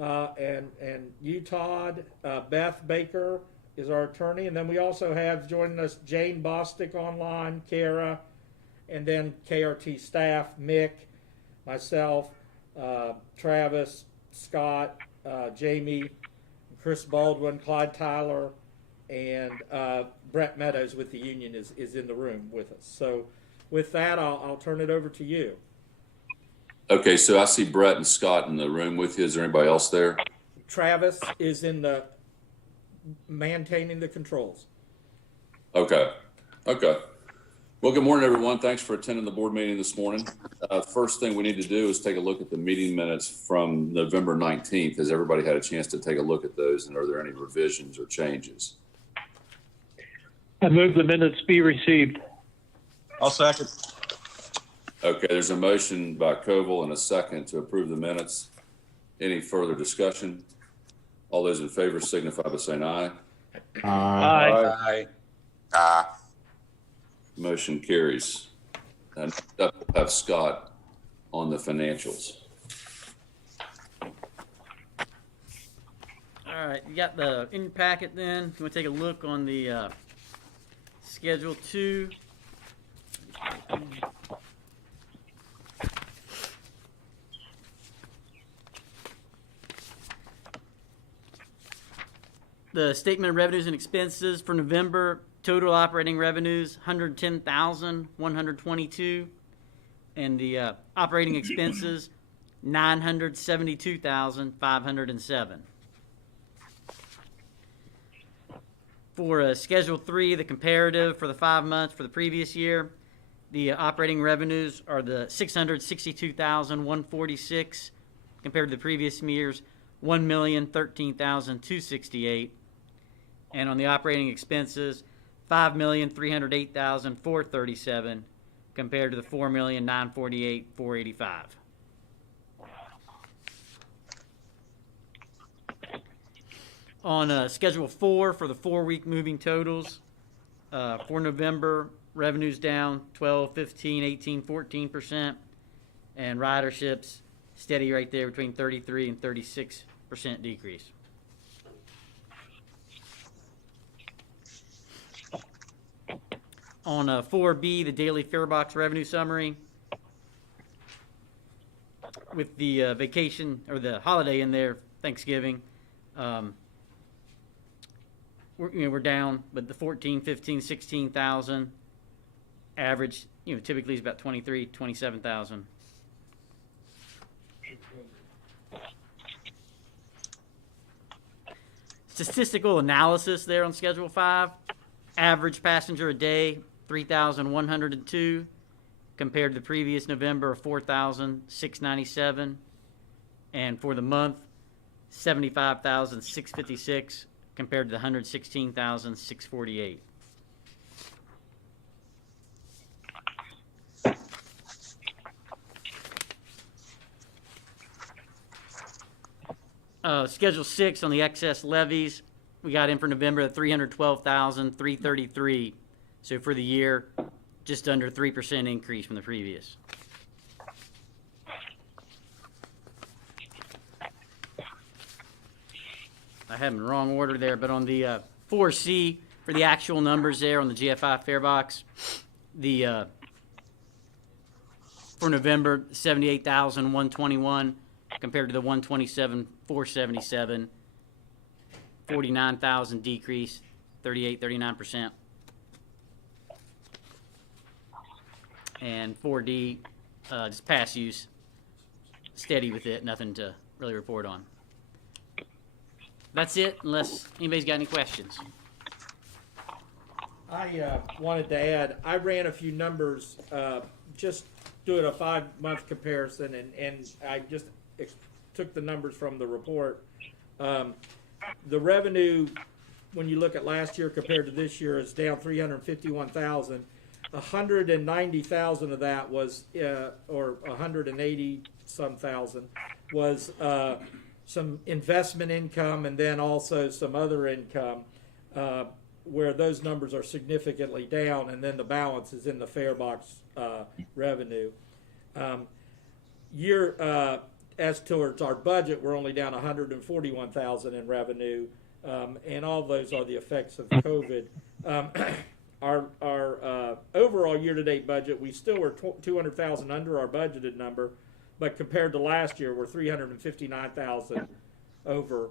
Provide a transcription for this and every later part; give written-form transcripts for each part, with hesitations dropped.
and you, Todd. Beth Baker is our attorney, and then we also have joining us Jane Bostic online, Kara, and then KRT staff, Mick, myself, Travis, Scott, Jamie, Chris Baldwin, Clyde Tyler, and Brett Meadows with the union is in the room with us. So with that, I'll turn it over to you. Okay, so I see Brett and Scott in the room with you. Is there anybody else there? Travis is in the maintaining the controls. Okay. Well, good morning, everyone. Thanks for attending the board meeting this morning. First thing we need to do is take a look at the meeting minutes from November 19th. Has everybody had a chance to take a look at those, and are there any revisions or changes? I move the minutes be received. I'll second. Okay, there's a motion by Koval and a second to approve the minutes. Any further discussion? All those in favor signify by saying aye. Aye. Aye. Motion carries. And next up, we'll have Scott on the financials. All right, you got the in your packet then. You want to take a look on the Schedule 2. The statement of revenues and expenses for November, total operating revenues, $110,122, and the operating expenses, $972,507. For Schedule 3, the comparative for the 5 months for the previous year, the operating revenues are the $662,146 compared to the previous year's $1,013,268. And on the operating expenses, $5,308,437 compared to the $4,948,485. On Schedule 4 for the 4-week moving totals, for November, revenues down 12, 15, 18, 14%, and riderships steady right there between 33 and 36% decrease. On 4B, the daily fare box revenue summary, with the vacation or the holiday in there, Thanksgiving, we're down, but the 14, 15, 16,000 average, typically is about 23, 27,000. Statistical analysis there on Schedule 5. Average passenger a day, 3,102, compared to the previous November of 4,697. And for the month, 75,656 compared to the 116,648. Schedule 6 on the excess levies, we got in for November at 312,333. So for the year, just under 3% increase from the previous. I have them in the wrong order there, but on the 4C, for the actual numbers there on the GFI fare box, the for November, 78,121 compared to the 127,477, 49,000 decrease, 39%. And 4D, just pass use, steady with it, nothing to really report on. That's it, unless anybody's got any questions. I wanted to add, I ran a few numbers, just doing a 5-month comparison, and I just took the numbers from the report. The revenue, when you look at last year compared to this year, is down 351,000. 190,000 of that was, or 180 some thousand, was some investment income, and then also some other income, where those numbers are significantly down, and then the balance is in the fare box revenue. as towards our budget, we're only down 141,000 in revenue, and all those are the effects of COVID. Our overall year-to-date budget, we still were 200,000 under our budgeted number, but compared to last year, we're 359,000 over.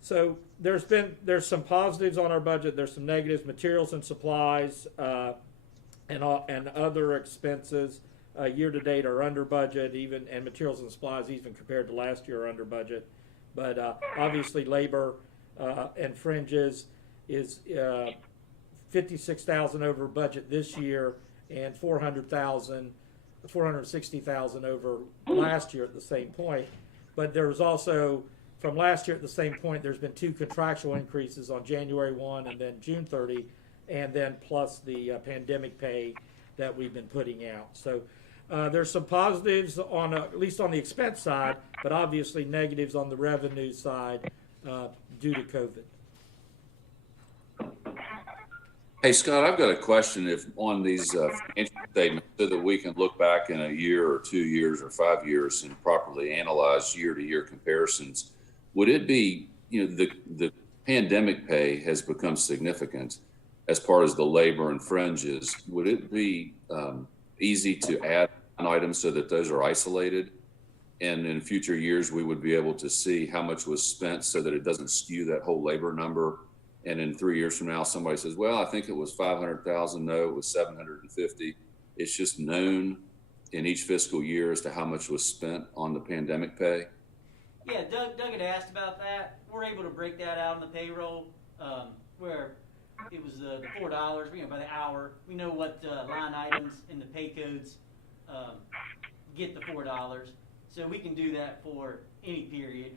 So there's some positives on our budget. There's some negatives. Materials and supplies and other expenses year to date are under budget, and materials and supplies even compared to last year are under budget. But obviously labor and fringes is 56,000 over budget this year and 460,000 over last year at the same point. But there was also, from last year at the same point, there's been 2 contractual increases on January 1 and then June 30, and then plus the pandemic pay that we've been putting out. So there's some positives on at least on the expense side, but obviously negatives on the revenue side due to COVID. Hey, Scott, I've got a question. If on these financial statements, so that we can look back in a year or 2 years or 5 years and properly analyze year-to-year comparisons, would it be, the pandemic pay has become significant as part of the labor and fringes. Would it be easy to add an item so that those are isolated? And in future years, we would be able to see how much was spent so that it doesn't skew that whole labor number. And in 3 years from now, somebody says, well, I think it was 500,000. No, it was 750. It's just known in each fiscal year as to how much was spent on the pandemic pay. Yeah, Doug had asked about that. We're able to break that out in the payroll where it was the $4, by the hour. We know what line items in the pay codes get the $4. So we can do that for any period.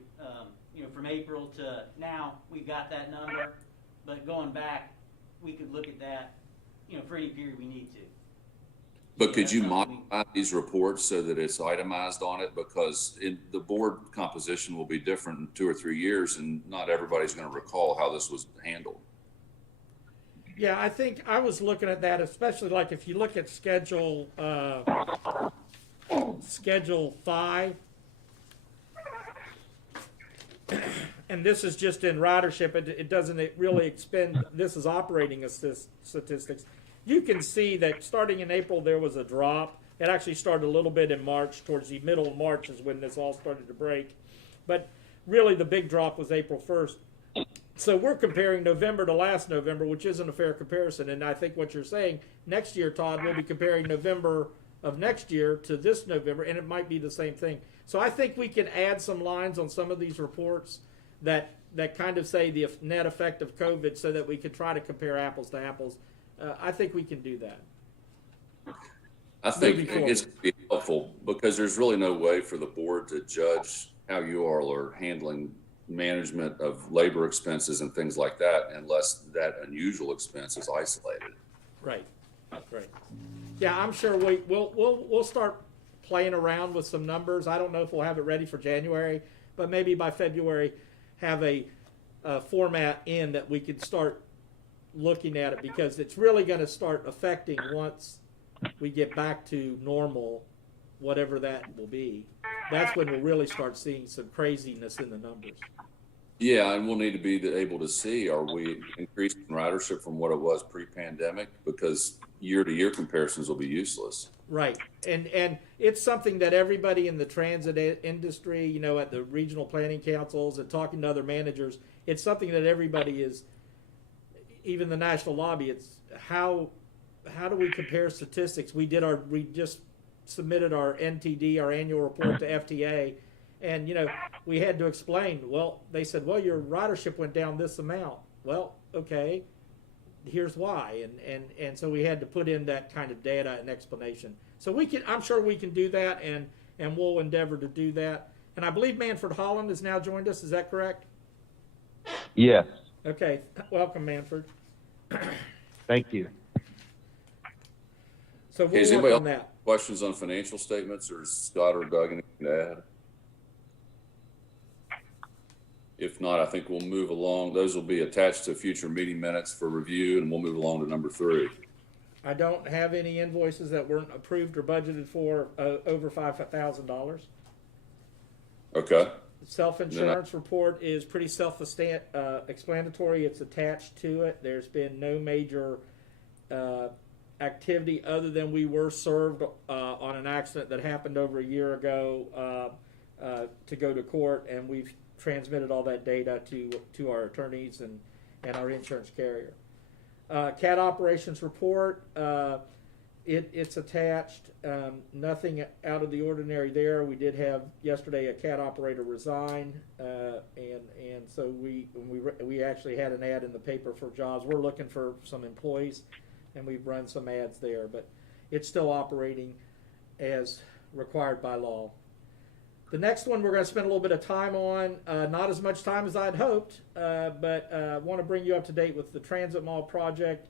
From April to now, we've got that number. But going back, we could look at that, for any period we need to. But could you modify these reports so that it's itemized on it? Because the board composition will be different in 2 or 3 years, and not everybody's going to recall how this was handled. Yeah, I think I was looking at that, especially like if you look at Schedule 5, and this is just in ridership. It doesn't really expend. This is operating statistics. You can see that starting in April there was a drop. It actually started a little bit in March. Towards the middle of March is when this all started to break. But really the big drop was April 1st. So we're comparing November to last November, which isn't a fair comparison. And I think what you're saying, next year, Todd, we'll be comparing November of next year to this November, and it might be the same thing. So I think we can add some lines on some of these reports that kind of say the net effect of COVID so that we can try to compare apples to apples. I think we can do that. I think it's going to be helpful because there's really no way for the board to judge how you all are handling management of labor expenses and things like that unless that unusual expense is isolated. Right. Yeah, I'm sure we'll start playing around with some numbers. I don't know if we'll have it ready for January, but maybe by February have a format in that we can start looking at it, because it's really going to start affecting once we get back to normal, whatever that will be. That's when we'll really start seeing some craziness in the numbers. Yeah, and we'll need to be able to see, are we increasing ridership from what it was pre-pandemic? Because year-to-year comparisons will be useless. Right, and it's something that everybody in the transit industry, at the regional planning councils and talking to other managers, it's something that everybody is, even the national lobby, it's how do we compare statistics? We just submitted our NTD, our annual report to FTA, and we had to explain. Well, they said, well, your ridership went down this amount. Well, okay, here's why, and so we had to put in that kind of data and explanation. So I'm sure we can do that, and we'll endeavor to do that. And I believe Manford Holland has now joined us. Is that correct? Yes. Okay, welcome, Manford. Thank you. So Okay, we'll work on that. Questions on financial statements, or Scott or Doug anything to add? If not, I think we'll move along. Those will be attached to future meeting minutes for review, and we'll move along to number 3. I don't have any invoices that weren't approved or budgeted for over $5,000. Okay. Self-insurance report is pretty self-explanatory. It's attached to it. There's been no major activity other than we were served on an accident that happened over a year ago to go to court, and we've transmitted all that data to our attorneys and our insurance carrier. CAT operations report, it's attached. Nothing out of the ordinary there. We did have yesterday a CAT operator resign, and so we actually had an ad in the paper for jobs. We're looking for some employees, and we've run some ads there, but it's still operating as required by law. The next one we're going to spend a little bit of time on, not as much time as I'd hoped, but I want to bring you up to date with the Transit Mall project.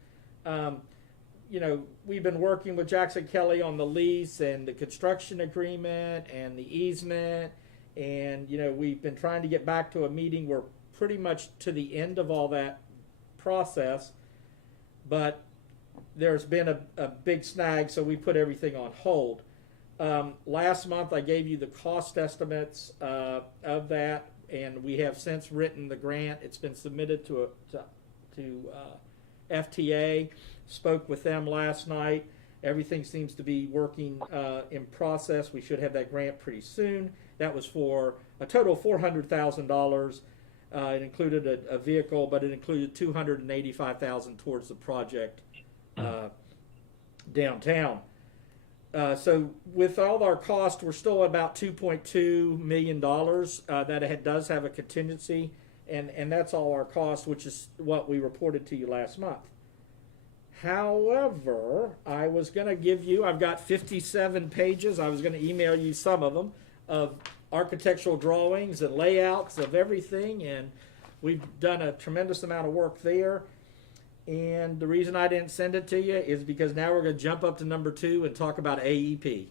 We've been working with Jackson Kelly on the lease and the construction agreement and the easement, and we've been trying to get back to a meeting. We're pretty much to the end of all that process, but there's been a big snag, so we put everything on hold. Last month I gave you the cost estimates of that, and we have since written the grant. It's been submitted to FTA. Spoke with them last night. Everything seems to be working in process. We should have that grant pretty soon. That was for a total of $400,000. It included a vehicle, but it included $285,000 towards the project downtown. So with all our costs, we're still about $2.2 million. That does have a contingency, and that's all our costs, which is what we reported to you last month. However, I was going to give you, I've got 57 pages, I was going to email you some of them, of architectural drawings and layouts of everything, and we've done a tremendous amount of work there. And the reason I didn't send it to you is because now we're going to jump up to number 2 and talk about AEP.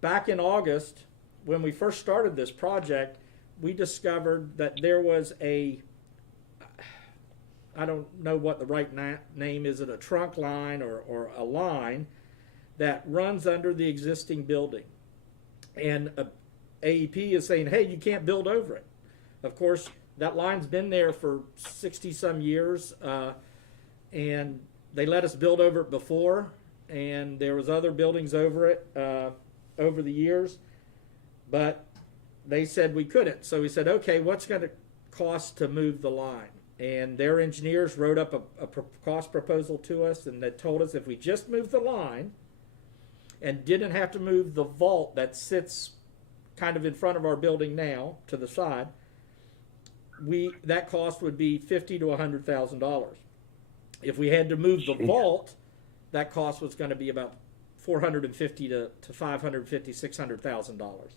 Back in August, when we first started this project, we discovered that there was I don't know what the right name is, it a trunk line or a line that runs under the existing building. And AEP is saying, hey, you can't build over it. Of course, that line's been there for 60-some years, and they let us build over it before, and there was other buildings over it over the years, but they said we couldn't. So we said, okay, what's going to cost to move the line? And their engineers wrote up a cost proposal to us, and they told us if we just moved the line and didn't have to move the vault that sits kind of in front of our building now to the side, that cost would be $50,000 to $100,000. If we had to move the vault, that cost was going to be about $450,000 to $550,000, $600,000.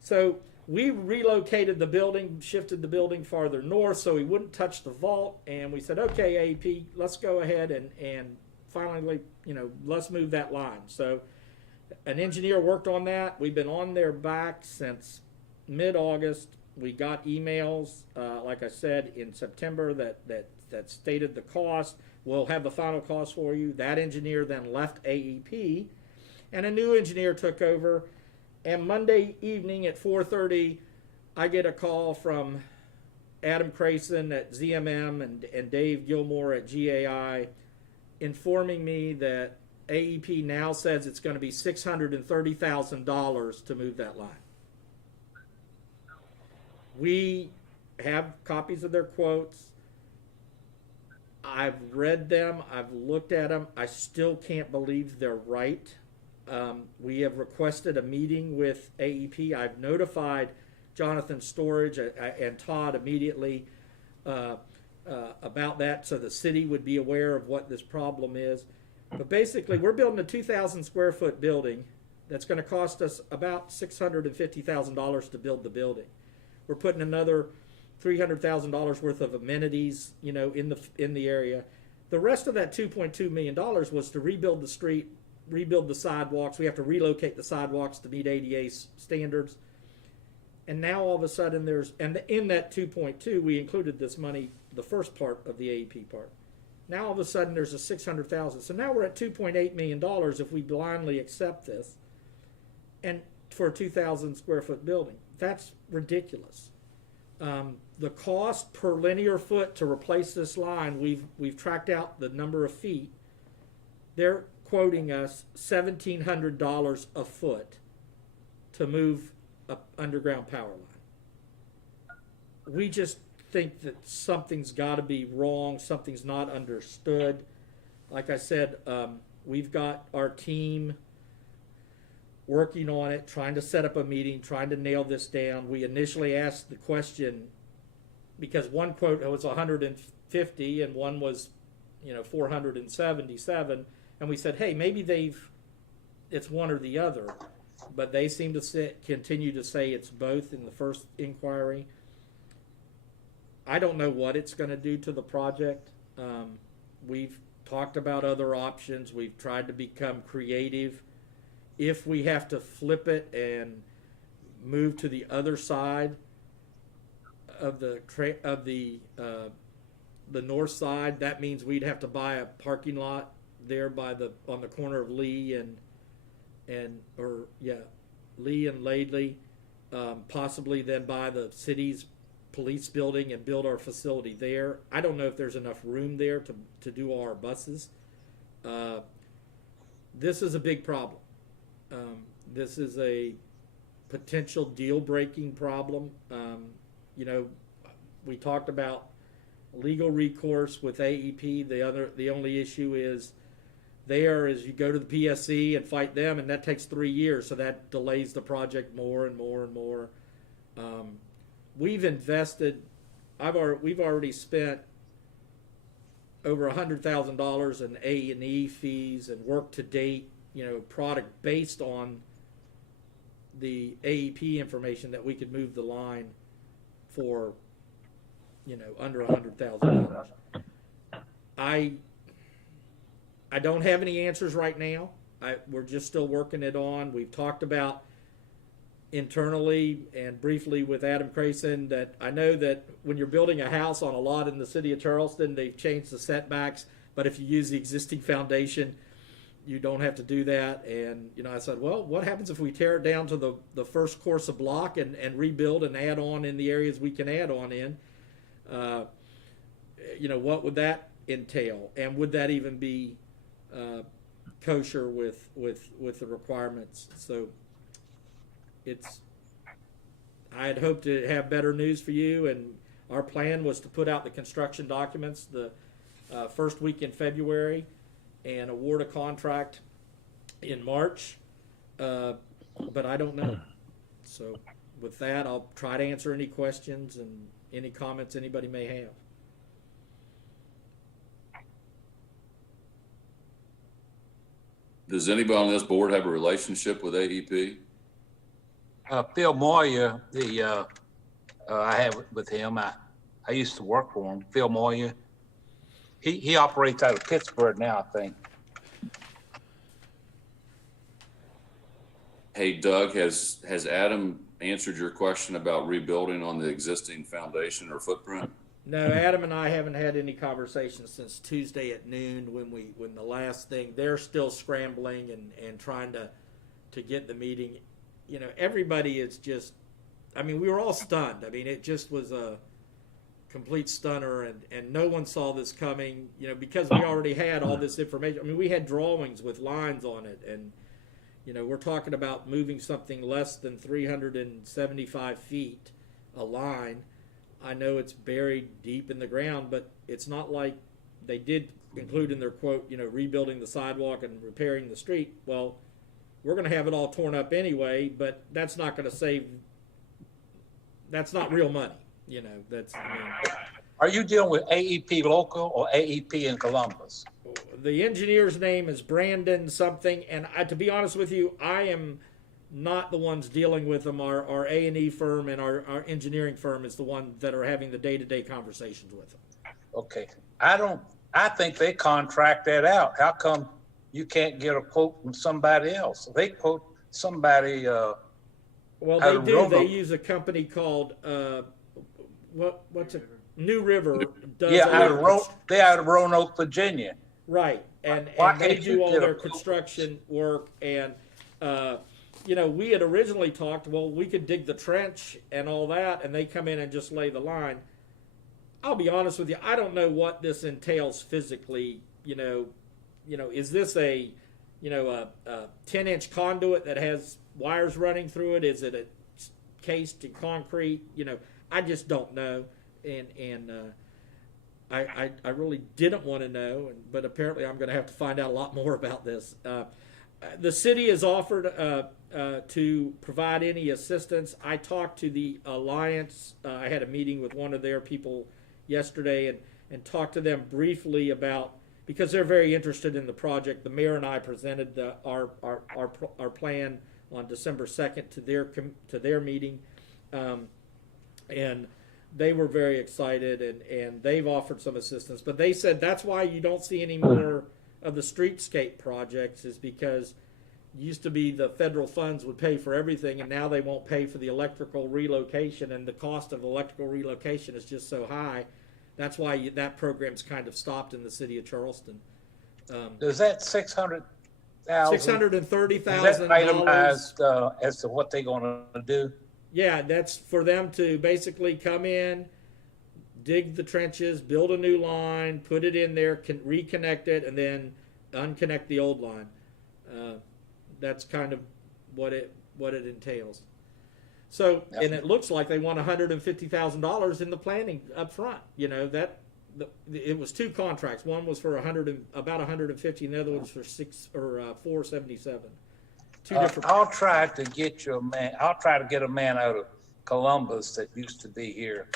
So we relocated the building, shifted the building farther north so we wouldn't touch the vault, and we said, okay, AEP, let's go ahead and finally, let's move that line. So an engineer worked on that. We've been on their back since mid-August. We got emails, like I said, in September that stated the cost. We'll have the final cost for you. That engineer then left AEP, and a new engineer took over. And Monday evening at 4:30, I get a call from Adam Crayson at ZMM and Dave Gilmore at GAI informing me that AEP now says it's going to be $630,000 to move that line. We have copies of their quotes. I've read them. I've looked at them. I still can't believe they're right. We have requested a meeting with AEP. I've notified Jonathan Storage and Todd immediately about that so the city would be aware of what this problem is. But basically, we're building a 2,000 square foot building that's going to cost us about $650,000 to build the building. We're putting another $300,000 worth of amenities, in the area. The rest of that $2.2 million was to rebuild the street, rebuild the sidewalks. We have to relocate the sidewalks to meet ADA standards. And now all of a sudden in that 2.2, we included this money, the first part of the AEP part. Now all of a sudden there's a $600,000. So now we're at $2.8 million if we blindly accept this. And for a 2,000 square foot building. That's ridiculous. The cost per linear foot to replace this line, we've tracked out the number of feet. They're quoting us $1,700 a foot to move an underground power line. We just think that something's got to be wrong, something's not understood. Like I said, we've got our team working on it, trying to set up a meeting, trying to nail this down. We initially asked the question because one quote was 150 and one was, 477, and we said, hey, maybe it's one or the other, but they seem to continue to say it's both in the first inquiry. I don't know what it's going to do to the project. We've talked about other options. We've tried to become creative. If we have to flip it and move to the other side of the north side, that means we'd have to buy a parking lot there on the corner of Lee and Laidley, possibly then buy the city's police building and build our facility there. I don't know if there's enough room there to do all our buses. This is a big problem. This is a potential deal-breaking problem. We talked about legal recourse with AEP. The only issue is you go to the PSC and fight them, and that takes 3 years, so that delays the project more and more and more. We've invested. We've already spent over $100,000 in A&E fees and work to date. Product based on the AEP information that we could move the line for, under $100,000. I don't have any answers right now. We're just still working it on. We've talked about internally and briefly with Adam Crayson that I know that when you're building a house on a lot in the city of Charleston, they've changed the setbacks, but if you use the existing foundation, you don't have to do that. And I said, well, what happens if we tear it down to the first course of block and rebuild and add on in the areas we can add on in? What would that entail, and would that even be kosher with the requirements? So I had hoped to have better news for you, and our plan was to put out the construction documents the first week in February and award a contract in March, but I don't know. So with that, I'll try to answer any questions and any comments anybody may have. Does anybody on this board have a relationship with AEP? Phil Moyer, I have with him. I used to work for him. Phil Moyer. He operates out of Pittsburgh now, I think. Hey, Doug, has Adam answered your question about rebuilding on the existing foundation or footprint? No, Adam and I haven't had any conversations since Tuesday at noon when the last thing. They're still scrambling and trying to get the meeting. Everybody is just, we were all stunned. It just was a complete stunner, and no one saw this coming, because we already had all this information. We had drawings with lines on it, and, we're talking about moving something less than 375 feet a line. I know it's buried deep in the ground, but it's not like they did include in their quote, rebuilding the sidewalk and repairing the street. Well, we're going to have it all torn up anyway, but that's not going to save. That's not real money, Are you dealing with AEP local or AEP in Columbus? The engineer's name is Brandon something, and to be honest with you, I am not the ones dealing with them. Our A&E firm and our engineering firm is the one that are having the day-to-day conversations with them. Okay. I think they contract that out. How come you can't get a quote from somebody else? They quote somebody. Well, they do. They use a company called what's it? New River. Does they're out of Roanoke, Virginia. Right, and they do all their construction work, and we had originally talked, well, we could dig the trench and all that, and they come in and just lay the line. I'll be honest with you, I don't know what this entails physically. Is this a 10-inch conduit that has wires running through it? Is it a cased in concrete? I just don't know, and I really didn't want to know, but apparently I'm going to have to find out a lot more about this. The city has offered to provide any assistance. I talked to the Alliance. I had a meeting with one of their people yesterday and talked to them briefly about, because they're very interested in the project. The mayor and I presented our plan on December 2nd to their meeting, and they were very excited, and they've offered some assistance. But they said that's why you don't see any more of the streetscape projects, is because it used to be the federal funds would pay for everything, and now they won't pay for the electrical relocation, and the cost of electrical relocation is just so high. That's why that program's kind of stopped in the city of Charleston. Does that 630,000 $630,000. is that itemized as to what they're going to do? Yeah, that's for them to basically come in, dig the trenches, build a new line, put it in there, reconnect it, and then unconnect the old line. That's kind of what it entails. So, and it looks like they want $150,000 in the planning up front. It was two contracts. One was for about 150, and the other one was for $477. Two different. I'll try to get you a man. I'll try to get a man out of Columbus that used to be here.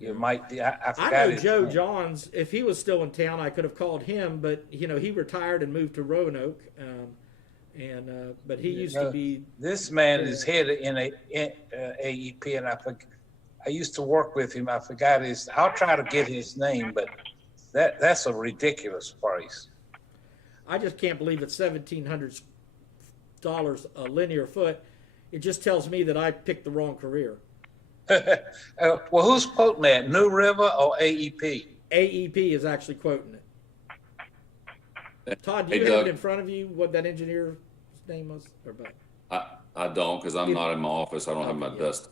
You might be. I forgot I know his Joe name. Johns. If he was still in town, I could have called him, but he retired and moved to Roanoke. But he used to be. This man is head in AEP, and I used to work with him. I forgot his. I'll try to get his name, but that's a ridiculous price. I just can't believe it's $1,700 a linear foot. It just tells me that I picked the wrong career. Well, who's quoting that? New River or AEP? AEP is actually quoting it. Todd, do you Hey, have Doug. it in front of you? What that engineer's name was? Or both? I don't, because I'm not in my office. I don't have my Yeah. desk.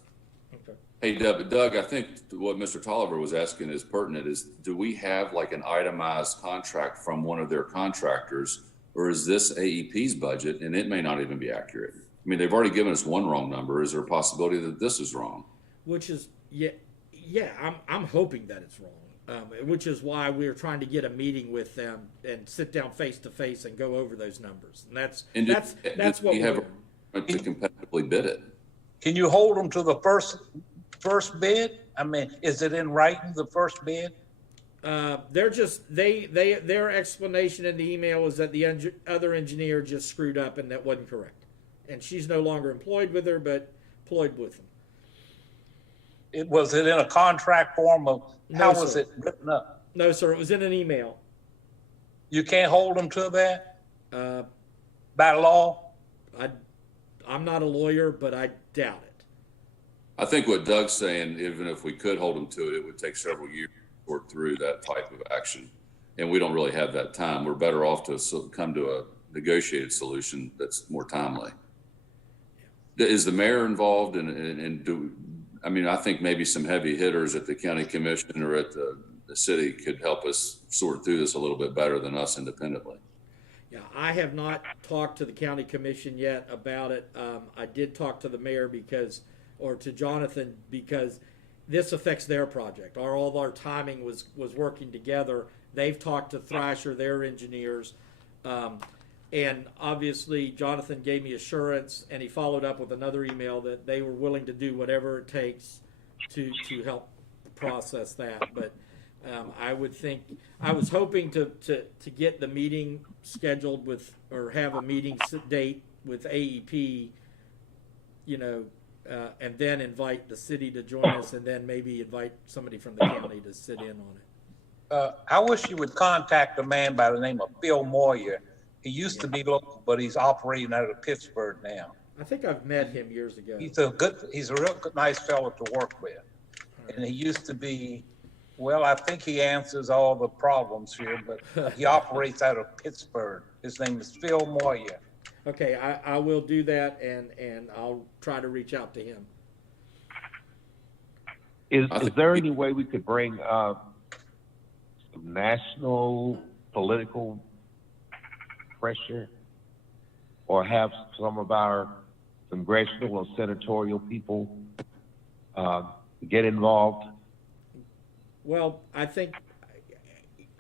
Okay. Hey, Doug, I think what Mr. Tolliver was asking is pertinent. Is do we have like an itemized contract from one of their contractors, or is this AEP's budget and it may not even be accurate? I mean, they've already given us one wrong number. Is there a possibility that this is wrong? Which is I'm hoping that it's wrong. Which is why we're trying to get a meeting with them and sit down face to face and go over those numbers. And that's what we we're have doing. to competitively bid it. Can you hold them to the first bid? I mean, is it in writing, the first bid? They're just their explanation in the email is that the other engineer just screwed up and that wasn't correct, and she's no longer employed with her but employed with them. Was it in a contract form of how No, was sir. it written up? No, sir, it was in an email. You can't hold them to that Uh, by law? I'm not a lawyer, but I doubt it. I think what Doug's saying, even if we could hold them to it, it would take several years to work through that type of action. And we don't really have that time. We're better off to come to a negotiated solution that's more timely. Is the mayor involved I think maybe some heavy hitters at the county commission or at the city could help us sort through this a little bit better than us independently. Yeah, I have not talked to the county commission yet about it. I did talk to the mayor or to Jonathan, because this affects their project. All of our timing was working together. They've talked to Thrasher, their engineers, and obviously Jonathan gave me assurance, and he followed up with another email that they were willing to do whatever it takes to help process that. But I was hoping to get the meeting scheduled or have a meeting date with AEP, and then invite the city to join us, and then maybe invite somebody from the county to sit in on it. I wish you would contact a man by the name of Phil Moyer. He used to be local, but he's operating out of Pittsburgh now. I think I've met him years ago. He's a real nice fellow to work with. And he used to be, well, I think he answers all the problems here, but he operates out of Pittsburgh. His name is Phil Moyer. Okay, I will do that, and I'll try to reach out to him. Is I think there any way we could bring some national political pressure, or have some of our congressional or senatorial people get involved? Well, I think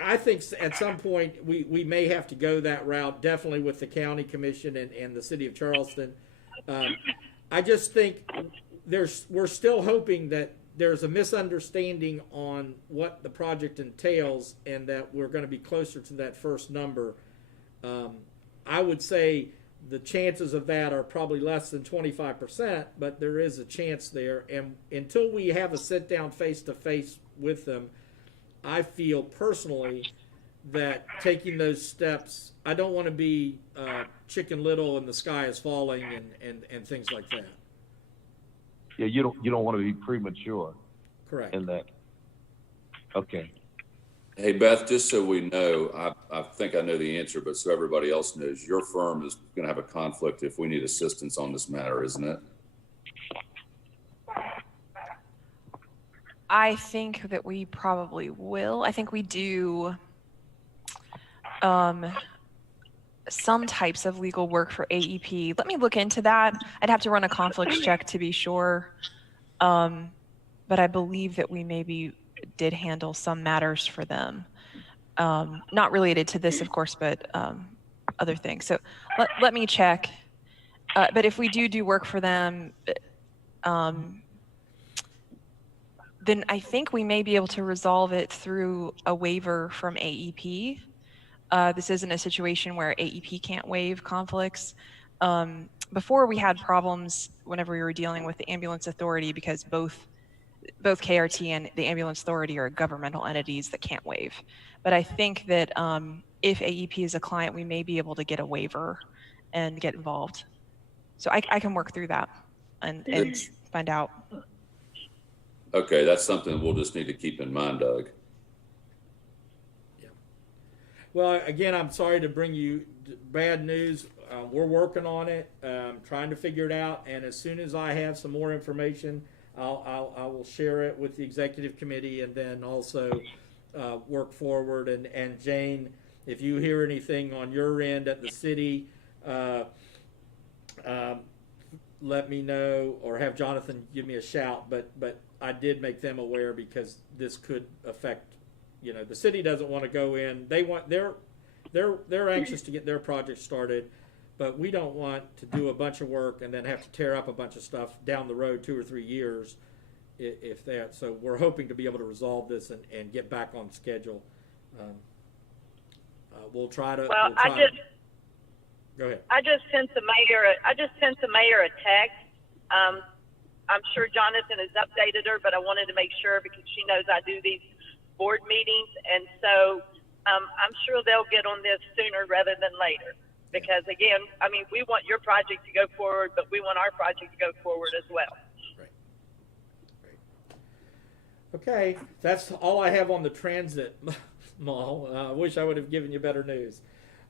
at some point we may have to go that route, definitely with the county commission and the city of Charleston. I just think we're still hoping that there's a misunderstanding on what the project entails, and that we're going to be closer to that first number. I would say the chances of that are probably less than 25%, but there is a chance there. And until we have a sit down face to face with them, I feel personally that taking those steps, I don't want to be Chicken Little and the sky is falling and things like that. Yeah, you don't want to be premature Correct. in that. Okay. Hey, Beth, just so we know, I think I know the answer, but so everybody else knows, your firm is going to have a conflict if we need assistance on this matter, isn't it? I think that we probably will. I think we do some types of legal work for AEP. Let me look into that. I'd have to run a conflicts check to be sure. But I believe that we maybe did handle some matters for them. Not related to this, of course, but other things. So let me check. But if we do work for them, then I think we may be able to resolve it through a waiver from AEP. This isn't a situation where AEP can't waive conflicts. Before we had problems whenever we were dealing with the ambulance authority, because both KRT and the ambulance authority are governmental entities that can't waive. But I think that if AEP is a client, we may be able to get a waiver and get involved. So I can work through that and find out. Okay, that's something we'll just need to keep in mind, Doug. Well, again, I'm sorry to bring you bad news. We're working on it, trying to figure it out, and as soon as I have some more information, I will share it with the executive committee, and then also work forward. And Jane, if you hear anything on your end at the city, let me know, or have Jonathan give me a shout. But I did make them aware, because this could affect. The city doesn't want to go in. They're anxious to get their project started, but we don't want to do a bunch of work and then have to tear up a bunch of stuff down the road 2 or 3 years, if that. So we're hoping to be able to resolve this and get back on schedule. We'll try to. Well, go ahead. I just sent the mayor a text. I'm sure Jonathan has updated her, but I wanted to make sure, because she knows I do these board meetings, and so I'm sure they'll get on this sooner rather than later, because again, I mean, we want your project to go forward, but we want our project to go forward as well. Right. Okay, that's all I have on the transit mall. I wish I would have given you better news.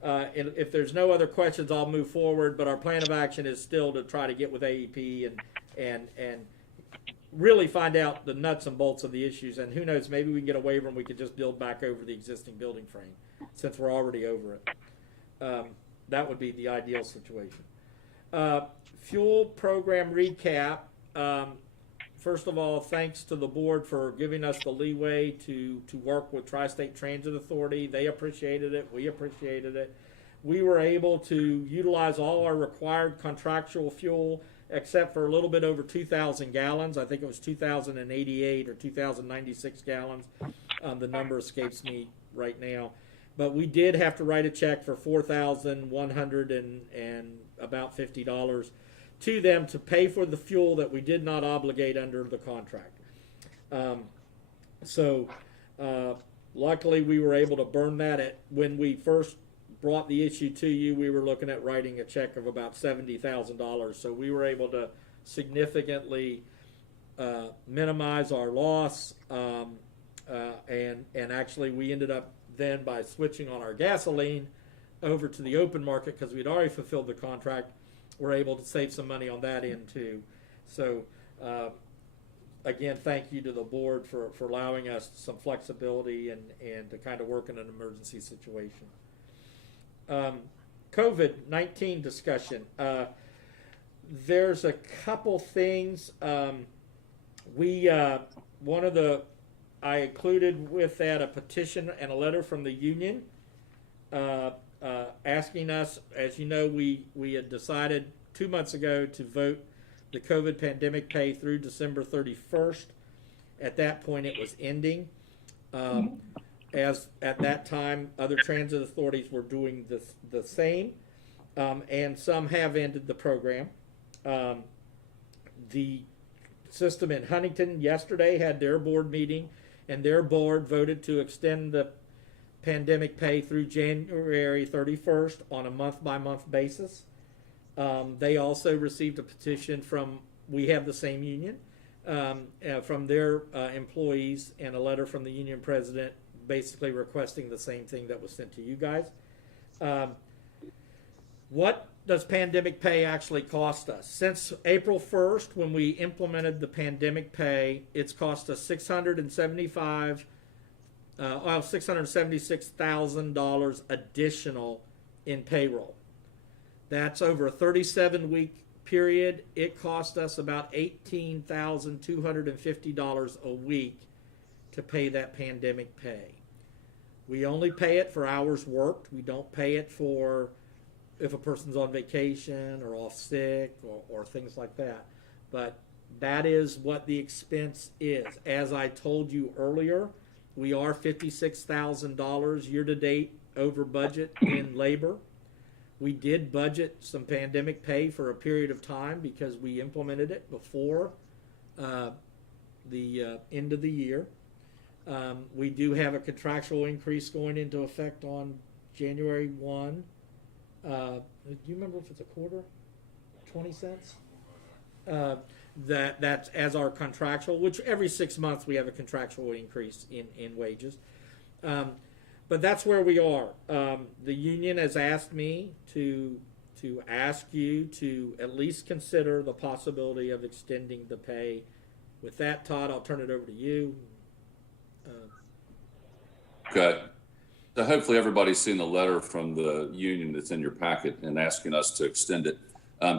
And if there's no other questions, I'll move forward, but our plan of action is still to try to get with AEP and really find out the nuts and bolts of the issues, and who knows, maybe we can get a waiver and we could just build back over the existing building frame, since we're already over it. That would be the ideal situation. Fuel program recap. First of all, thanks to the board for giving us the leeway to work with Tri-State Transit Authority. They appreciated it. We appreciated it. We were able to utilize all our required contractual fuel, except for a little bit over 2,000 gallons. I think it was 2,088 or 2,096 gallons. The number escapes me right now. But we did have to write a check for $4,100 and about $50 to them to pay for the fuel that we did not obligate under the contract. Luckily, we were able to burn that. When we first brought the issue to you, we were looking at writing a check of about $70,000. So we were able to significantly minimize our loss, and actually we ended up then, by switching on our gasoline, over to the open market because we'd already fulfilled the contract, we're able to save some money on that end too. So again, thank you to the board for allowing us some flexibility and to kind of work in an emergency situation. COVID-19 discussion. There's a couple things. I included with that a petition and a letter from the union asking us, as you know, we had decided 2 months ago to vote the COVID pandemic pay through December 31st. At that point, it was ending. As at that time, other transit authorities were doing the same, and some have ended the program. The system in Huntington yesterday had their board meeting, and their board voted to extend the pandemic pay through January 31st on a month-by-month basis. They also received a petition from, we have the same union, from their employees, and a letter from the union president basically requesting the same thing that was sent to you guys. What does pandemic pay actually cost us? Since April 1st, when we implemented the pandemic pay, it's cost us $676,000 additional in payroll. That's over a 37-week period. It cost us about $18,250 a week to pay that pandemic pay. We only pay it for hours worked. We don't pay it for if a person's on vacation or off sick or things like that. But that is what the expense is. As I told you earlier, we are $56,000 year to date over budget in labor. We did budget some pandemic pay for a period of time because we implemented it before the end of the year. We do have a contractual increase going into effect on January 1. Do you remember if it's a quarter? 20 cents? That's as our contractual, which every 6 months we have a contractual increase in wages. But that's where we are. The union has asked me to ask you to at least consider the possibility of extending the pay. With that, Todd, I'll turn it over to you. Okay. So hopefully everybody's seen the letter from the union that's in your packet and asking us to extend it.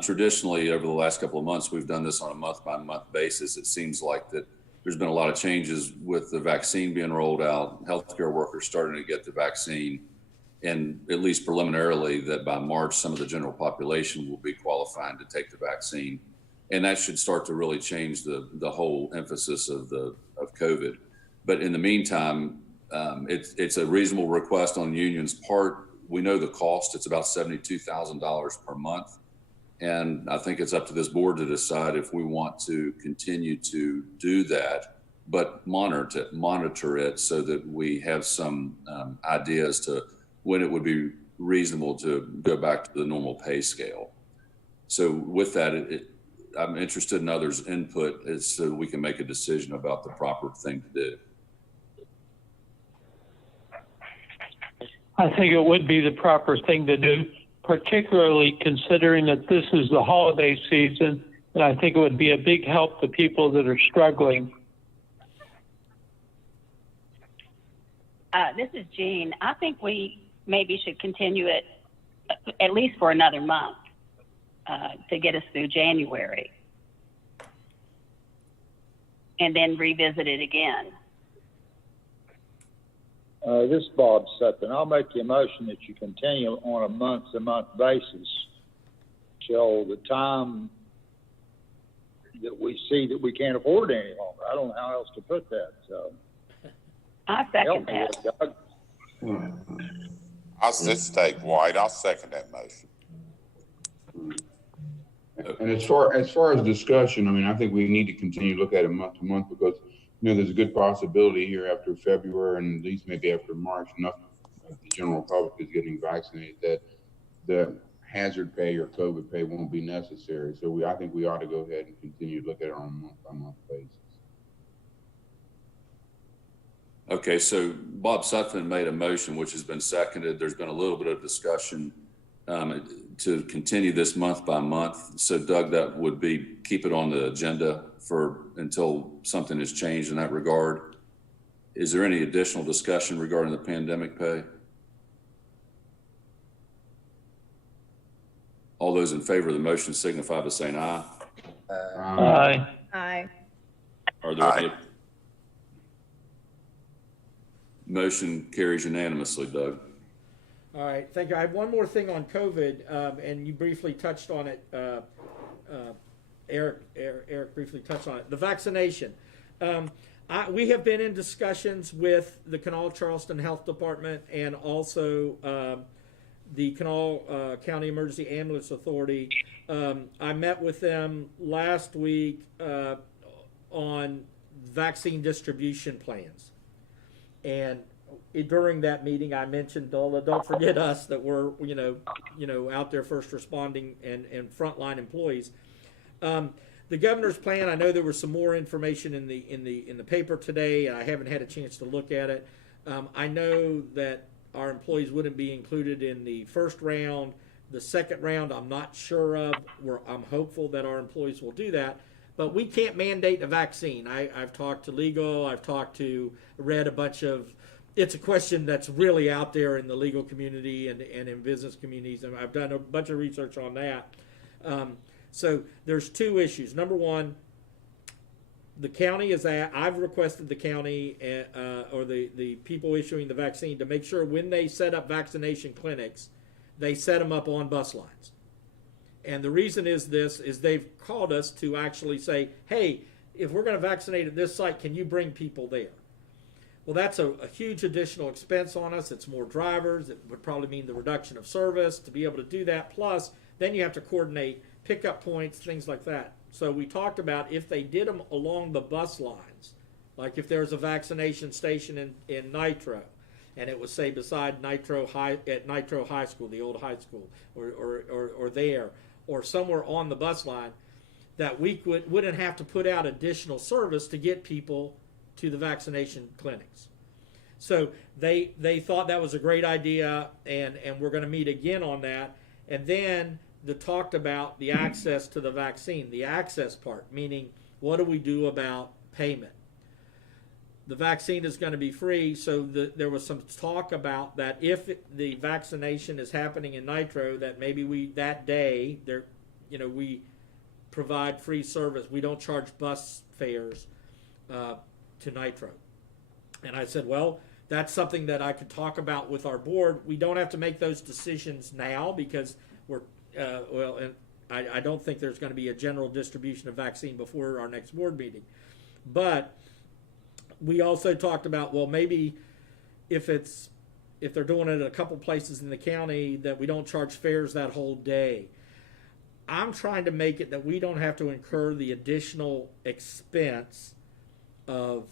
Traditionally, over the last couple of months, we've done this on a month-by-month basis. It seems like that there's been a lot of changes with the vaccine being rolled out, healthcare workers starting to get the vaccine, and at least preliminarily that by March, some of the general population will be qualifying to take the vaccine. And that should start to really change the whole emphasis of COVID. But in the meantime, it's a reasonable request on union's part. We know the cost, it's about $72,000 per month. And I think it's up to this board to decide if we want to continue to do that, but monitor it so that we have some ideas to when it would be reasonable to go back to the normal pay scale. So with that, I'm interested in others' input so we can make a decision about the proper thing to do. I think it would be the proper thing to do, particularly considering that this is the holiday season, and I think it would be a big help to people that are struggling. This is Jean. I think we maybe should continue it at least for another month to get us through January, and then revisit it again. This is Bob Sutton. I'll make the motion that you continue on a month-to-month basis till the time that we see that we can't afford it any longer. I don't know how else to put that. So I second that. This is Dave White. I'll second that motion. And as far as discussion, I mean, I think we need to continue to look at it month to month because, you know, there's a good possibility here after February and at least maybe after March, enough of the general public is getting vaccinated that the hazard pay or COVID pay won't be necessary. So I think we ought to go ahead and continue to look at it on a month-by-month basis. Okay, so Bob Sutphen made a motion, which has been seconded. There's been a little bit of discussion to continue this month by month. So Doug, that would be keep it on the agenda for until something is changed in that regard. Is there any additional discussion regarding the pandemic pay? All those in favor of the motion signify by saying aye. Aye. Aye. Are there Aye. other? Motion carries unanimously, Doug. All right, thank you. I have one more thing on COVID, and you briefly touched on it. Eric briefly touched on it. The vaccination. We have been in discussions with the Kanawha Charleston Health Department and also the Kanawha County Emergency Ambulance Authority. I met with them last week on vaccine distribution plans. And during that meeting, I mentioned, don't forget us, that we're out there first responding and frontline employees. The governor's plan. I know there was some more information in the paper today, and I haven't had a chance to look at it. I know that our employees wouldn't be included in the first round. The second round, I'm not sure of. I'm hopeful that our employees will do that. But we can't mandate a vaccine. I've talked to legal. I've read a bunch of. It's a question that's really out there in the legal community and in business communities. And I've done a bunch of research on that. So there's two issues. Number one, the county I've requested the county or the people issuing the vaccine to make sure when they set up vaccination clinics, they set them up on bus lines. And the reason is they've called us to actually say, hey, if we're going to vaccinate at this site, can you bring people there? Well, that's a huge additional expense on us. It's more drivers. It would probably mean the reduction of service to be able to do that. Plus, then you have to coordinate pickup points, things like that. So we talked about if they did them along the bus lines, like if there's a vaccination station in Nitro, and it was, say, beside Nitro High School, the old high school, or there, or somewhere on the bus line, that we wouldn't have to put out additional service to get people to the vaccination clinics. So they thought that was a great idea, and we're going to meet again on that. And then talked about the access to the vaccine, the access part, meaning what do we do about payment? The vaccine is going to be free, so there was some talk about that if the vaccination is happening in Nitro, that maybe that day we provide free service. We don't charge bus fares to Nitro. And I said, well, that's something that I could talk about with our board. We don't have to make those decisions now because and I don't think there's going to be a general distribution of vaccine before our next board meeting. But we also talked about, well, maybe if they're doing it at a couple places in the county, that we don't charge fares that whole day. I'm trying to make it that we don't have to incur the additional expense of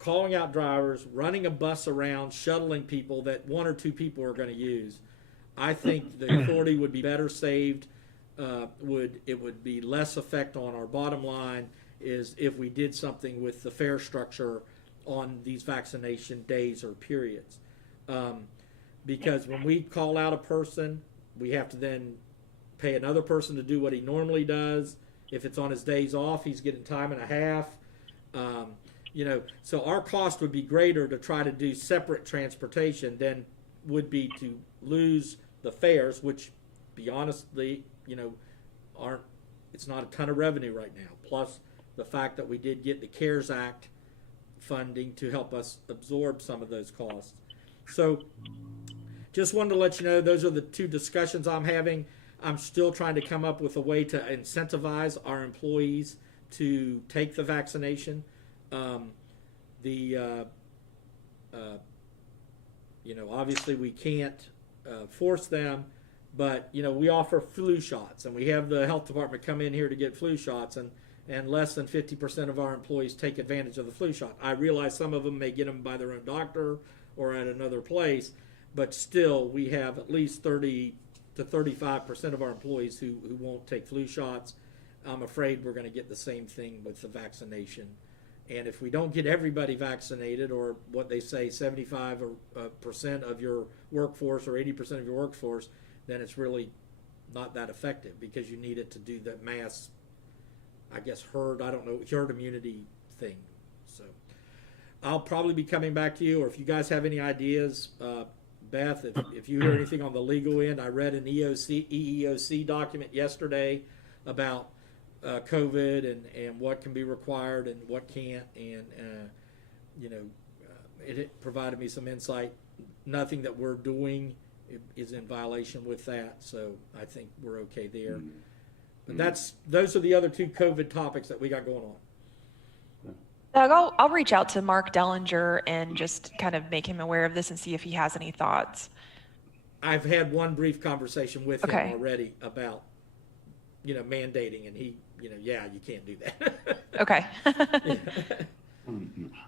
calling out drivers, running a bus around, shuttling people that one or two people are going to use. I think the authority would be better saved. It would be less effect on our bottom line is if we did something with the fare structure on these vaccination days or periods. Because when we call out a person, we have to then pay another person to do what he normally does. If it's on his days off, he's getting time and a half. So our cost would be greater to try to do separate transportation than would be to lose the fares, which, be honestly, it's not a ton of revenue right now. Plus the fact that we did get the CARES Act funding to help us absorb some of those costs. So just wanted to let you know those are the two discussions I'm having. I'm still trying to come up with a way to incentivize our employees to take the vaccination. Obviously we can't force them, but we offer flu shots, and we have the health department come in here to get flu shots, and less than 50% of our employees take advantage of the flu shot. I realize some of them may get them by their own doctor or at another place, but still we have at least 30 to 35% of our employees who won't take flu shots. I'm afraid we're going to get the same thing with the vaccination And if we don't get everybody vaccinated, or what they say, 75% of your workforce or 80% of your workforce, then it's really not that effective, because you need it to do the mass, I guess, herd immunity thing. So I'll probably be coming back to you, or if you guys have any ideas, Beth, if you hear anything on the legal end. I read an EEOC document yesterday about COVID and what can be required and what can't, and it provided me some insight. Nothing that we're doing is in violation with that, so I think we're okay there. But those are the other two COVID topics that we got going on. Doug, I'll reach out to Mark Dellinger and just kind of make him aware of this and see if he has any thoughts. I've had one brief conversation with him Okay. already about, mandating, and he, yeah, you can't do that. Okay.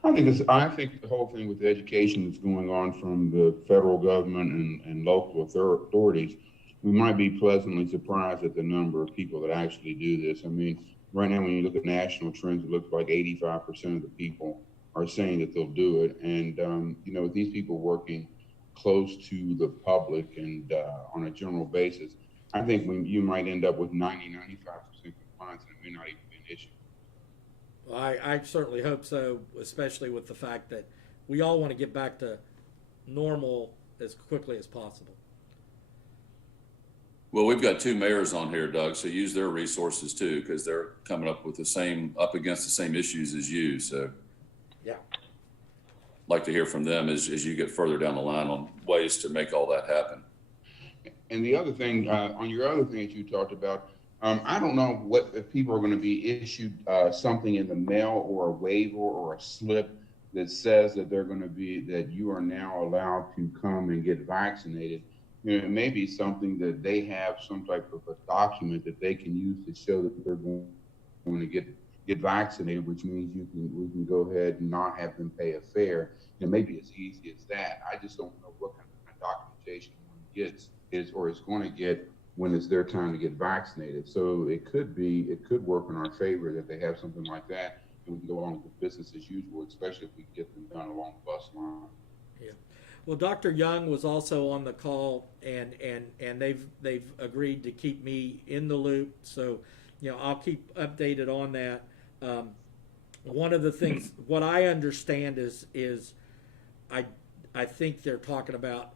I think the whole thing with the education that's going on from the federal government and local authorities, we might be pleasantly surprised at the number of people that actually do this. I mean, right now, when you look at national trends, it looks like 85% of the people are saying that they'll do it. And, with these people working close to the public and on a general basis, I think you might end up with 95% compliance, and it may not even be an issue. Well, I certainly hope so, especially with the fact that we all want to get back to normal as quickly as possible. Well, we've got two mayors on here, Doug, so use their resources too, because they're coming up against the same issues as you. So yeah, like to hear from them as you get further down the line on ways to make all that happen. And the other thing, on your other thing that you talked about, I don't know if people are going to be issued something in the mail or a waiver or a slip that says that that you are now allowed to come and get vaccinated. It may be something that they have some type of a document that they can use to show that they're going to get vaccinated, which means we can go ahead and not have them pay a fare. It may be as easy as that. I just don't know what kind of documentation one gets is going to get when it's their time to get vaccinated. So it could work in our favor that they have something like that, and we can go on with business as usual, especially if we get them done along the bus line. Yeah. Well, Dr. Young was also on the call, and they've agreed to keep me in the loop. So, I'll keep updated on that. One of the things, what I understand is I think they're talking about.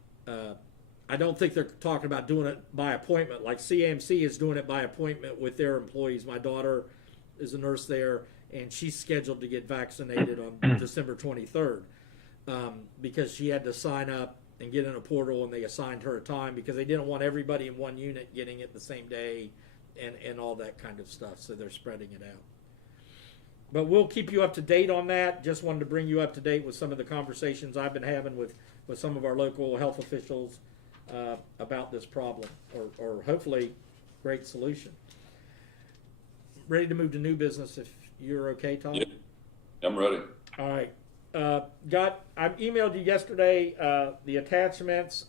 I don't think they're talking about doing it by appointment, like CMC is doing it by appointment with their employees. My daughter is a nurse there, and she's scheduled to get vaccinated on December 23rd. Because she had to sign up and get in a portal, and they assigned her a time because they didn't want everybody in one unit getting it the same day and all that kind of stuff. So they're spreading it out. But we'll keep you up to date on that. Just wanted to bring you up to date with some of the conversations I've been having with some of our local health officials about this problem, or hopefully great solution. Ready to move to new business if you're okay, Tom? Yeah, I'm ready. All right. I emailed you yesterday the attachments.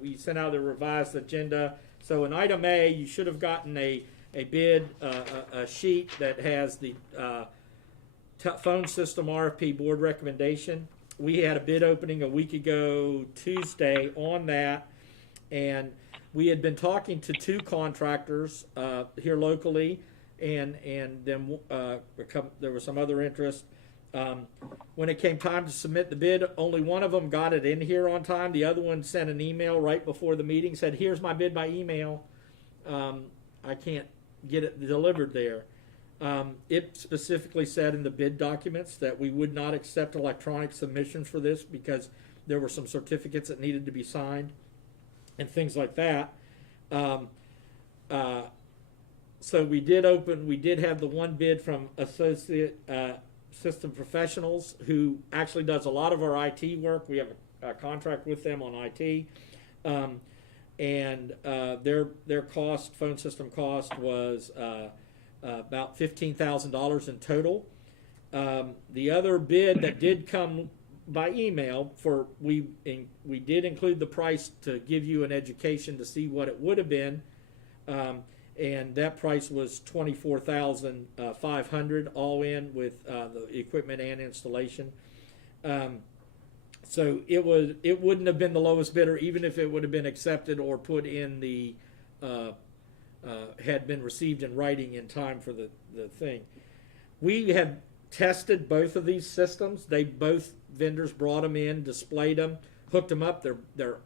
We sent out a revised agenda. So in item A, you should have gotten a bid, a sheet that has the phone system RFP board recommendation. We had a bid opening a week ago Tuesday on that, and we had been talking to two contractors here locally, and then there was some other interest. When it came time to submit the bid, only one of them got it in here on time. The other one sent an email right before the meeting, said, "Here's my bid by email. I can't get it delivered there." It specifically said in the bid documents that we would not accept electronic submissions for this because there were some certificates that needed to be signed and things like that. So we did have the one bid from Associate System Professionals, who actually does a lot of our IT work. We have a contract with them on IT. And their cost, phone system cost, was about $15,000 in total. The other bid that did come by email, we did include the price to give you an education to see what it would have been, and that price was $24,500 all in with the equipment and installation. So it wouldn't have been the lowest bidder, even if it would have been accepted or put in the had been received in writing in time for the thing. We had tested both of these systems. Both vendors brought them in, displayed them, hooked them up. They're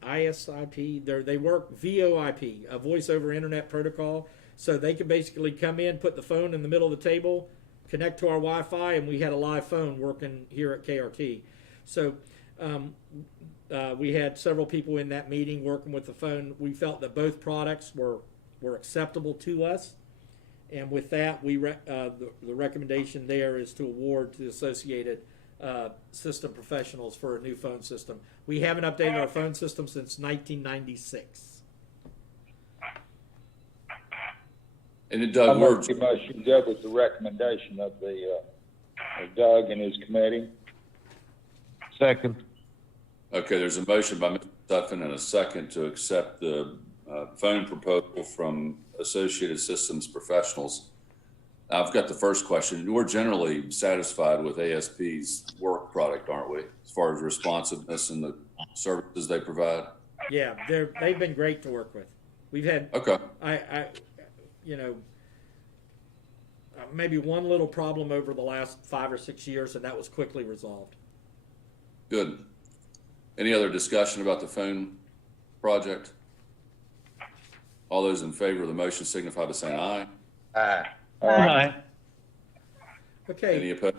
ISIP. They work VoIP, a voice over internet protocol. So they could basically come in, put the phone in the middle of the table, connect to our Wi-Fi, and we had a live phone working here at KRT. So we had several people in that meeting working with the phone. We felt that both products were acceptable to us. And with that, the recommendation there is to award to the Associated System Professionals for a new phone system. We haven't updated our phone system since 1996. And it, I Doug, we're, make the motion go with the recommendation of the of Doug and his committee. Second. okay, there's a motion by Mr. Tuffin and a second to accept the phone proposal from Associated Systems Professionals. I've got the first question. We're generally satisfied with ASP's work product, aren't we? As far as responsiveness and the services they provide? Yeah, they've been great to work with. We've had, Okay. Maybe one little problem over the last 5 or 6 years, and that was quickly resolved. Good. Any other discussion about the phone project? All those in favor of the motion signify by saying aye. Aye. Aye. Okay. Any opposed?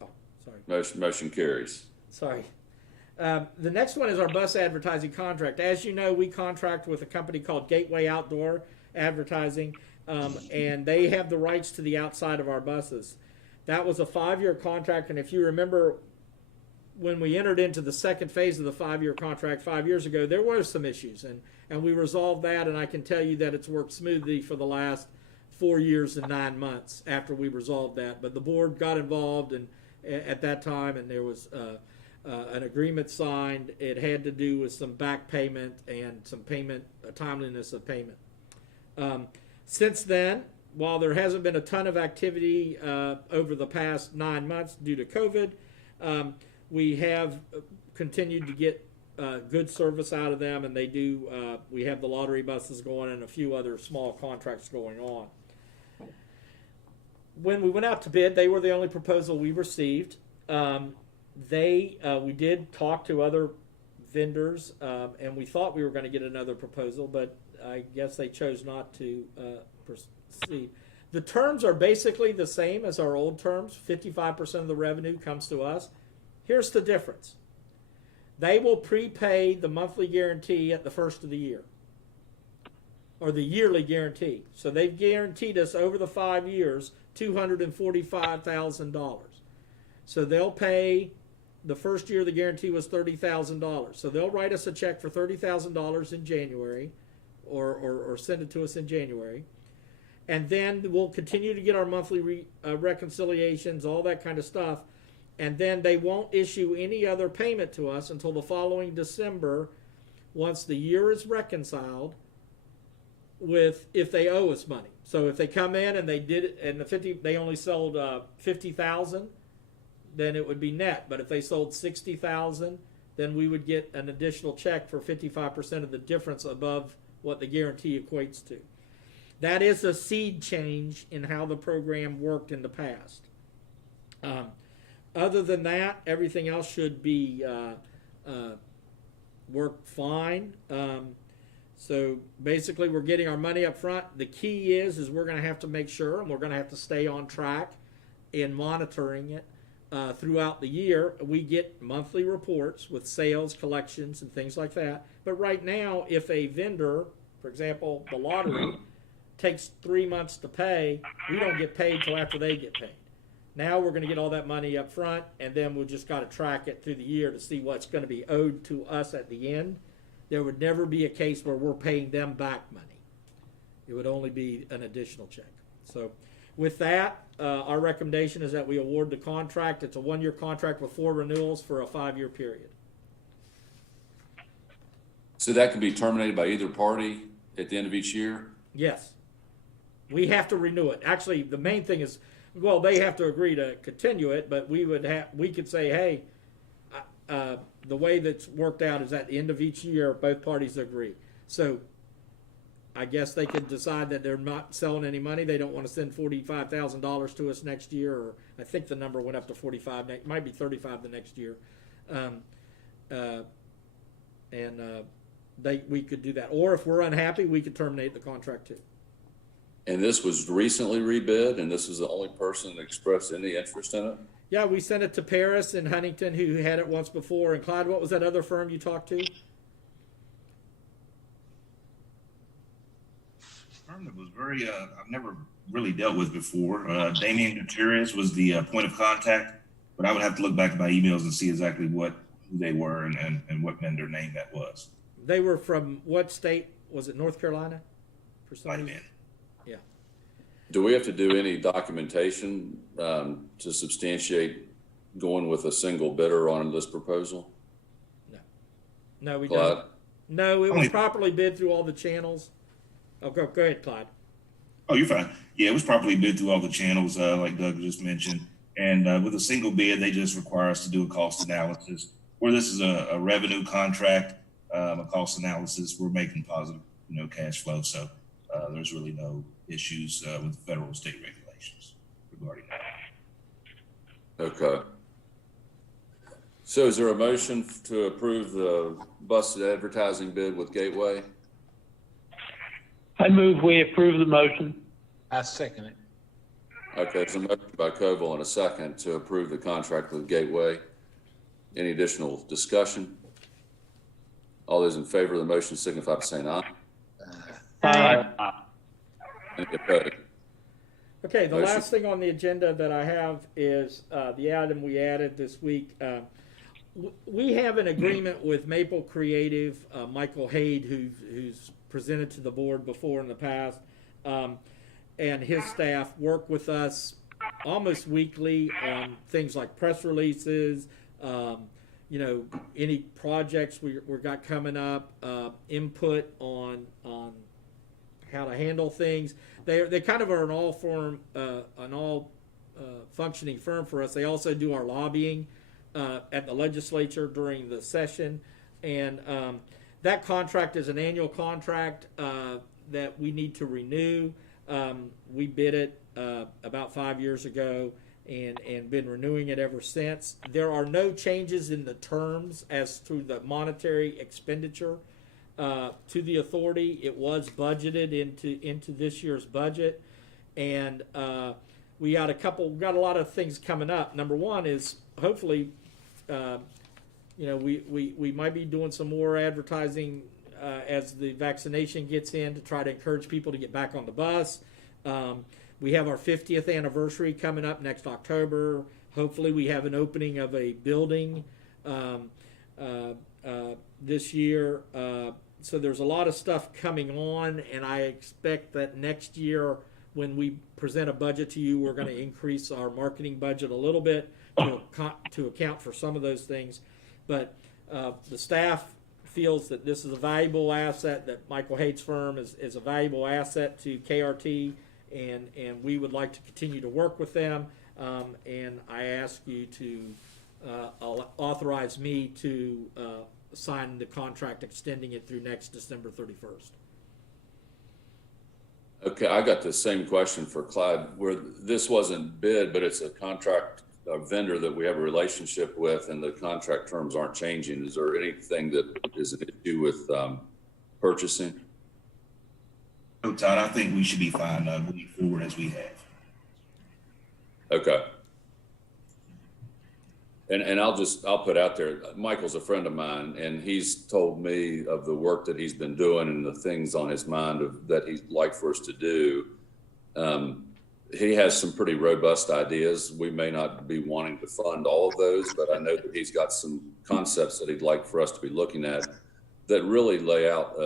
Oh, sorry. Motion carries. Sorry. The next one is our bus advertising contract. As you know, we contract with a company called Gateway Outdoor Advertising, and they have the rights to the outside of our buses. That was a 5-year contract, and if you remember, when we entered into the second phase of the 5-year contract 5 years ago, there were some issues, and we resolved that, and I can tell you that it's worked smoothly for the last 4 years and 9 months after we resolved that. But the board got involved at that time, and there was an agreement signed. It had to do with some back payment and some payment, timeliness of payment. Since then, while there hasn't been a ton of activity over the past 9 months due to COVID, we have continued to get good service out of them, and they do. We have the lottery buses going and a few other small contracts going on. When we went out to bid, they were the only proposal we received. We did talk to other vendors, and we thought we were going to get another proposal, but I guess they chose not to proceed. The terms are basically the same as our old terms. 55% of the revenue comes to us. Here's the difference. They will prepay the monthly guarantee at the first of the year, or the yearly guarantee. So they've guaranteed us over the 5 years $245,000. So they'll pay, the first year the guarantee was $30,000. So they'll write us a check for $30,000 in January, or send it to us in January. And then we'll continue to get our monthly reconciliations, all that kind of stuff. And then they won't issue any other payment to us until the following December, once the year is reconciled, with if they owe us money. So if they come in and they did it, and they only sold 50,000, then it would be net. But if they sold 60,000, then we would get an additional check for 55% of the difference above what the guarantee equates to. That is a seed change in how the program worked in the past. Other than that, everything else should be work fine. So basically, we're getting our money up front. The key is we're going to have to make sure, and we're going to have to stay on track in monitoring it throughout the year. We get monthly reports with sales, collections, and things like that. But right now, if a vendor, for example, the lottery, takes 3 months to pay, we don't get paid till after they get paid. Now we're going to get all that money up front, and then we'll just got to track it through the year to see what's going to be owed to us at the end. There would never be a case where we're paying them back money. It would only be an additional check. So with that, our recommendation is that we award the contract. It's a 1-year contract with 4 renewals for a 5-year period. So that can be terminated by either party at the end of each year? Yes. We have to renew it. Actually, the main thing is, well, they have to agree to continue it, but we could say, hey, the way that's worked out is at the end of each year, both parties agree. So I guess they could decide that they're not selling any money. They don't want to send $45,000 to us next year, or I think the number went up to 45. It might be 35 the next year. We could do that. Or if we're unhappy, we could terminate the contract too. And this was recently rebid, and this is the only person that expressed any interest in it? Yeah, we sent it to Paris and Huntington, who had it once before. And Clyde, what was that other firm you talked to? Firm that was very, I've never really dealt with before. Damian Gutierrez was the point of contact, but I would have to look back at my emails and see exactly who they were and what vendor name that was. They were from what state? Was it North Carolina? For some reason? Yeah. Do we have to do any documentation to substantiate going with a single bidder on this proposal? No, we Clyde? don't. No, it was properly bid through all the channels. Oh, go ahead, Clyde. Oh, you're fine. Yeah, it was properly bid through all the channels, like Doug just mentioned. And with a single bid, they just require us to do a cost analysis. Where this is a revenue contract, a cost analysis, we're making positive, cash flow. So there's really no issues with federal state regulations regarding that. Okay. So is there a motion to approve the busted advertising bid with Gateway? I move we approve the motion. I second it. Okay, there's a motion by Koval and a second to approve the contract with Gateway. Any additional discussion? All those in favor of the motion signify by saying aye. Aye. Any opposed? Okay, the Motion. last thing on the agenda that I have is the item we added this week. We have an agreement with Maple Creative, Michael Haid, who's presented to the board before in the past, and his staff work with us almost weekly on things like press releases, any projects we've got coming up, input on how to handle things. They kind of are an all functioning firm for us. They also do our lobbying at the legislature during the session, and that contract is an annual contract that we need to renew. We bid it about 5 years ago and been renewing it ever since. There are no changes in the terms as to the monetary expenditure to the authority. It was budgeted into this year's budget, and we got a lot of things coming up. Number one is hopefully, we might be doing some more advertising as the vaccination gets in to try to encourage people to get back on the bus. We have our 50th anniversary coming up next October. Hopefully we have an opening of a building this year. So there's a lot of stuff coming on, and I expect that next year when we present a budget to you, we're going to increase our marketing budget a little bit to account for some of those things. But the staff feels that this is a valuable asset, that Michael Haid's firm is a valuable asset to KRT, and we would like to continue to work with them. And I ask you to authorize me to sign the contract extending it through next December 31st. Okay, I got the same question for Clyde, where this wasn't bid, but it's a contract, a vendor that we have a relationship with, and the contract terms aren't changing. Is there anything that is an issue with purchasing? No, Todd, I think we should be fine moving forward as we have. Okay. And I'll put out there, Michael's a friend of mine, and he's told me of the work that he's been doing and the things on his mind that he'd like for us to do. He has some pretty robust ideas. We may not be wanting to fund all of those, but I know that he's got some concepts that he'd like for us to be looking at that really lay out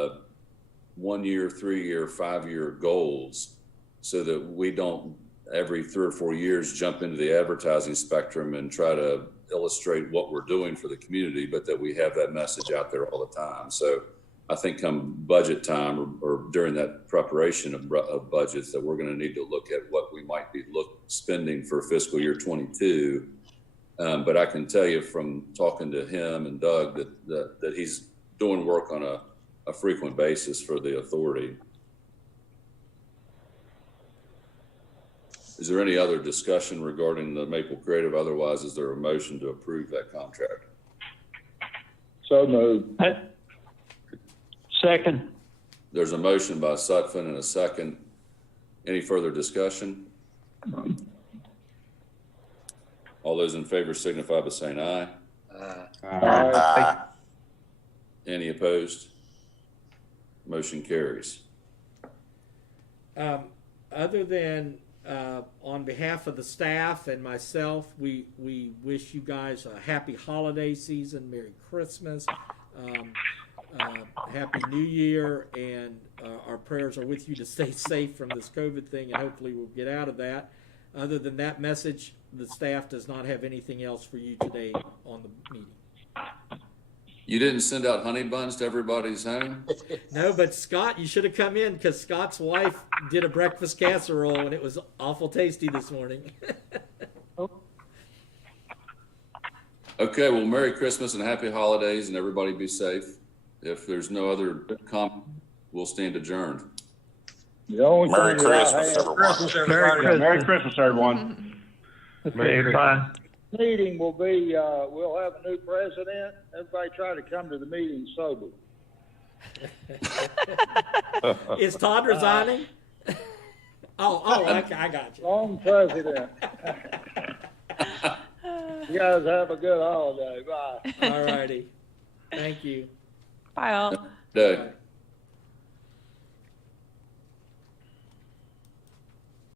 1 year, 3 year, 5 year goals, so that we don't every 3 or 4 years jump into the advertising spectrum and try to illustrate what we're doing for the community, but that we have that message out there all the time. So I think come budget time or during that preparation of budgets that we're going to need to look at what we might be spending for fiscal year 22. But I can tell you from talking to him and Doug that he's doing work on a frequent basis for the authority. Is there any other discussion regarding the Maple Creative? Otherwise, is there a motion to approve that contract? So moved. Second. There's a motion by Sutphen and a second. Any further discussion? All those in favor signify by saying aye. Aye. Any opposed? Motion carries. Other than on behalf of the staff and myself, we wish you guys a happy holiday season, Merry Christmas, Happy New Year, and our prayers are with you to stay safe from this COVID thing, and hopefully we'll get out of that. Other than that message, the staff does not have anything else for you today on the meeting. You didn't send out honey buns to everybody's home? No, but Scott, you should have come in because Scott's wife did a breakfast casserole and it was awful tasty this morning. Okay, well, Merry Christmas and Happy Holidays, and everybody be safe. If there's no other comment, we'll stand adjourned. Merry Christmas, everyone. Merry Christmas, everyone. Okay, bye. Meeting will be, we'll have a new president. Everybody try to come to the meeting sober. Is Todd resigning? Okay, I got you. Long president. You guys have a good holiday. Bye. All righty. Thank you. Bye all. Day.